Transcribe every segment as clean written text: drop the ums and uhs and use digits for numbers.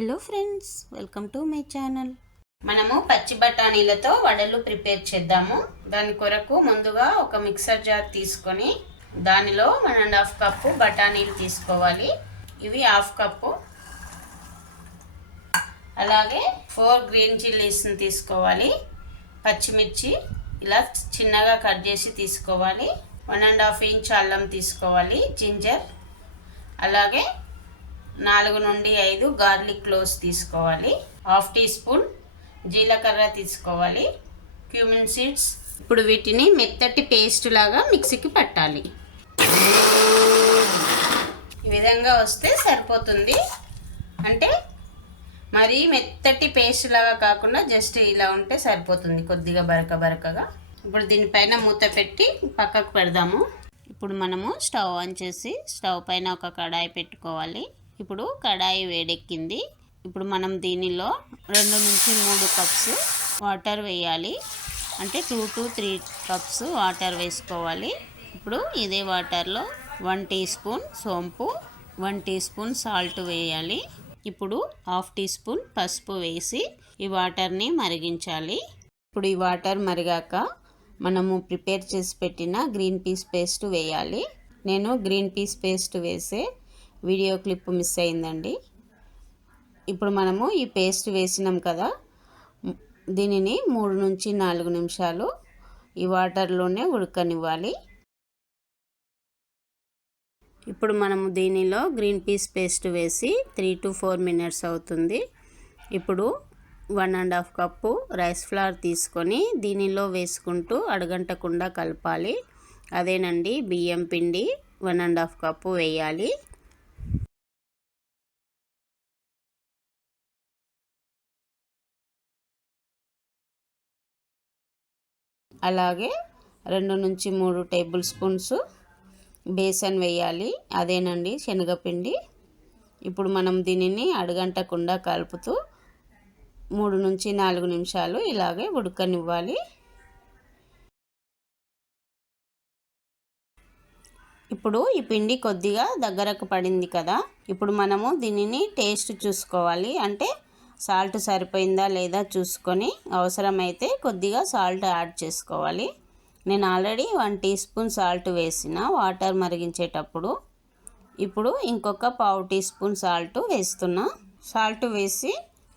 Hello friends, welcome to my channel. మనము పచ్చి బఠానీలతో వడలు ప్రిపేర్ చేద్దాము. దాని కొరకు ముందుగా ఒక మిక్సర్ జార్ తీసుకొని దానిలో 1.5 కప్పు బఠానీలు తీసుకోవాలి. ఇవి 1/2 కప్పు. అలాగే 4 గ్రీన్ చిల్లీస్ని తీసుకోవాలి. పచ్చిమిర్చి ఇలా చిన్నగా కట్ చేసి తీసుకోవాలి. 1.5 ఇంచ్ అల్లం తీసుకోవాలి. జింజర్, అలాగే 4 నుండి 5 గార్లిక్ క్లోవ్స్ తీసుకోవాలి. 1/2 టీ స్పూన్ జీలకర్ర తీసుకోవాలి. Cumin seeds. ఇప్పుడు వీటిని మెత్తటి పేస్ట్ లాగా మిక్సీకి పట్టాలి. ఈ విధంగా వస్తే సరిపోతుంది. అంటే మరీ మెత్తటి పేస్ట్ లాగా కాకుండా జస్ట్ ఇలా ఉంటే సరిపోతుంది, కొద్దిగా బరకగా. ఇప్పుడు దీనిపైన మూత పెట్టి పక్కకు పెడదాము. ఇప్పుడు మనము స్టవ్ ఆన్ చేసి స్టవ్ పైన ఒక కడాయి పెట్టుకోవాలి. ఇప్పుడు కడాయి వేడెక్కింది. ఇప్పుడు మనం దీనిలో 2 నుంచి 3 కప్స్ వాటర్ వేయాలి. అంటే 2 to 3 కప్స్ వాటర్ వేసుకోవాలి. ఇప్పుడు ఇదే వాటర్లో 1 టీ స్పూన్ సోంపు, 1 టీ స్పూన్ సాల్ట్ వేయాలి. ఇప్పుడు 1/2 టీ స్పూన్ పసుపు వేసి ఈ వాటర్ని మరిగించాలి. ఇప్పుడు ఈ వాటర్ మరిగాక మనము ప్రిపేర్ చేసి పెట్టిన గ్రీన్ పీస్ పేస్ట్ వేయాలి. నేను గ్రీన్ పీస్ పేస్ట్ వేసే వీడియో క్లిప్ మిస్ అయిందండి. ఇప్పుడు మనము ఈ పేస్ట్ వేసినాం కదా, దీనిని 3 నుంచి 4 నిమిషాలు ఈ వాటర్లోనే ఉడకనివ్వాలి. ఇప్పుడు మనము దీనిలో గ్రీన్ పీస్ పేస్ట్ వేసి 3 to 4 మినిట్స్ అవుతుంది. ఇప్పుడు 1.5 కప్పు రైస్ ఫ్లవర్ తీసుకొని దీనిలో వేసుకుంటూ అడగంటకుండా కలపాలి. అదేనండి, బియ్యం పిండి 1.5 కప్పు వేయాలి. అలాగే 2 నుంచి 3 టేబుల్ స్పూన్స్ బేసన్ వేయాలి. అదేనండి, శనగపిండి. ఇప్పుడు మనం దీనిని అడగంటకుండా కలుపుతూ 3 నుంచి 4 నిమిషాలు ఇలాగే ఉడకనివ్వాలి. ఇప్పుడు ఈ పిండి కొద్దిగా దగ్గరకు పడింది కదా, ఇప్పుడు మనము దీనిని టేస్ట్ చూసుకోవాలి. అంటే సాల్ట్ సరిపోయిందా లేదా చూసుకొని అవసరమైతే కొద్దిగా సాల్ట్ యాడ్ చేసుకోవాలి. నేను ఆల్రెడీ 1 టీ స్పూన్ సాల్ట్ వేసిన వాటర్ మరిగించేటప్పుడు. ఇప్పుడు ఇంకొక 1/2 టీ స్పూన్ సాల్ట్ వేస్తున్నా. సాల్ట్ వేసి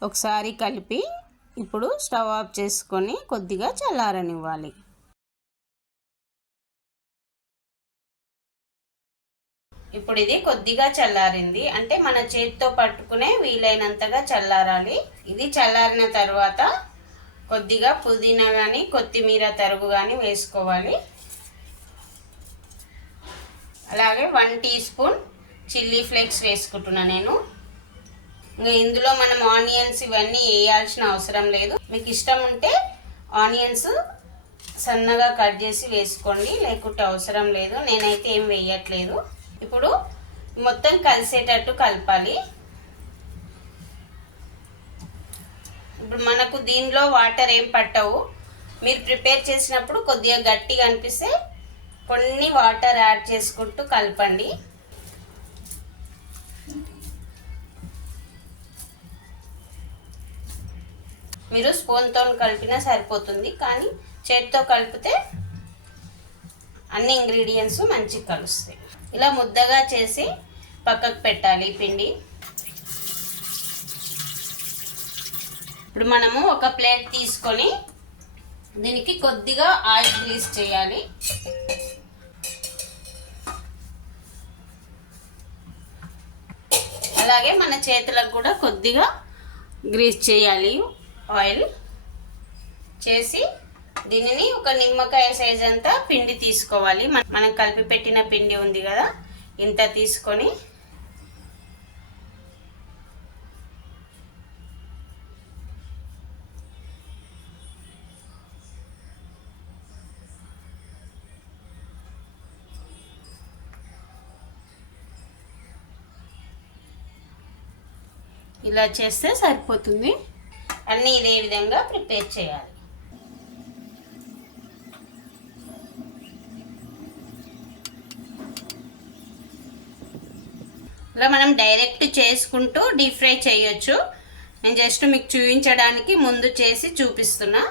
ఒకసారి కలిపి ఇప్పుడు స్టవ్ ఆఫ్ చేసుకొని కొద్దిగా చల్లారనివ్వాలి. ఇప్పుడు ఇది కొద్దిగా చల్లారింది. అంటే మన చేతితో పట్టుకునే వీలైనంతగా చల్లారాలి. ఇది చల్లారిన తర్వాత కొద్దిగా పుదీనా కానీ కొత్తిమీర తరుగు కానీ వేసుకోవాలి. అలాగే 1 టీ స్పూన్ చిల్లీ ఫ్లేక్స్ వేసుకుంటున్నా నేను. ఇంకా ఇందులో మనం ఆనియన్స్ ఇవన్నీ వేయాల్సిన అవసరం లేదు. మీకు ఇష్టం ఉంటే ఆనియన్స్ సన్నగా కట్ చేసి వేసుకోండి, లేకుంటే అవసరం లేదు. నేనైతే ఏం వేయట్లేదు. ఇప్పుడు మొత్తం కలిసేటట్టు కలపాలి. ఇప్పుడు మనకు దీనిలో వాటర్ ఏం పట్టవు. మీరు ప్రిపేర్ చేసినప్పుడు కొద్దిగా గట్టిగా అనిపిస్తే కొన్ని వాటర్ యాడ్ చేసుకుంటూ కలపండి. మీరు స్పూన్తో కలిపినా సరిపోతుంది, కానీ చేతితో కలిపితే అన్ని ఇంగ్రీడియంట్స్ మంచిగా కలుస్తాయి. ఇలా ముద్దగా చేసి పక్కకు పెట్టాలి పిండి. ఇప్పుడు మనము ఒక ప్లేట్ తీసుకొని దీనికి కొద్దిగా ఆయిల్ గ్రీస్ చేయాలి. అలాగే మన చేతులకు కూడా కొద్దిగా గ్రీస్ చేయాలి. ఆయిల్ చేసి దీనిని ఒక నిమ్మకాయ సైజ్ అంతా పిండి తీసుకోవాలి. మనం కలిపి పెట్టిన పిండి ఉంది కదా, ఇంత తీసుకొని ఇలా చేస్తే సరిపోతుంది. అన్నీ ఇదే విధంగా ప్రిపేర్ చేయాలి. ఇలా మనం డైరెక్ట్ చేసుకుంటూ డీప్ ఫ్రై చేయొచ్చు. నేను జస్ట్ మీకు చూపించడానికి ముందు చేసి చూపిస్తున్నా.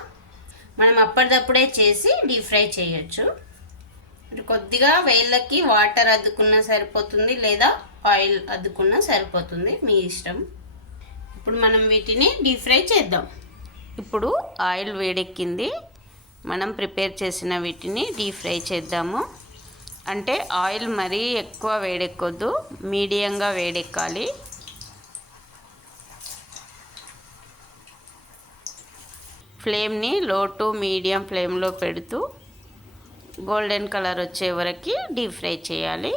మనం అప్పటిదప్పుడే చేసి డీప్ ఫ్రై చేయొచ్చు. కొద్దిగా వేళ్ళకి వాటర్ అద్దుకున్నా సరిపోతుంది, లేదా ఆయిల్ అద్దుకున్నా సరిపోతుంది, మీ ఇష్టం. ఇప్పుడు మనం వీటిని డీప్ ఫ్రై చేద్దాం. ఇప్పుడు ఆయిల్ వేడెక్కింది. మనం ప్రిపేర్ చేసిన వీటిని డీప్ ఫ్రై చేద్దాము. అంటే ఆయిల్ మరీ ఎక్కువ వేడెక్కొద్దు, మీడియంగా వేడెక్కాలి. ఫ్లేమ్ని లో టు మీడియం ఫ్లేమ్లో పెడుతూ గోల్డెన్ కలర్ వచ్చే వరకు డీప్ ఫ్రై చేయాలి.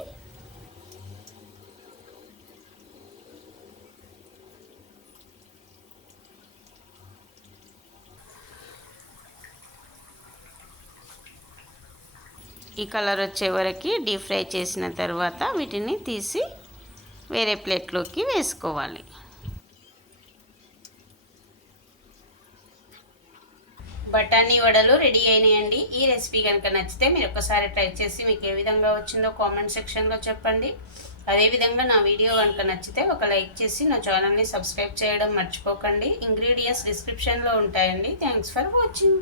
ఈ కలర్ వచ్చే వరకు డీప్ ఫ్రై చేసిన తర్వాత వీటిని తీసి వేరే ప్లేట్లోకి వేసుకోవాలి. బఠానీ వడలు రెడీ అయినాయండి. ఈ రెసిపీ కనుక నచ్చితే మీరు ఒకసారి ట్రై చేసి మీకు ఏ విధంగా వచ్చిందో కామెంట్ సెక్షన్లో చెప్పండి. అదేవిధంగా నా వీడియో కనుక నచ్చితే ఒక లైక్ చేసి నా ఛానల్ని సబ్స్క్రైబ్ చేయడం మర్చిపోకండి. ఇంగ్రీడియంట్స్ డిస్క్రిప్షన్లో ఉంటాయండి. Thanks for watching.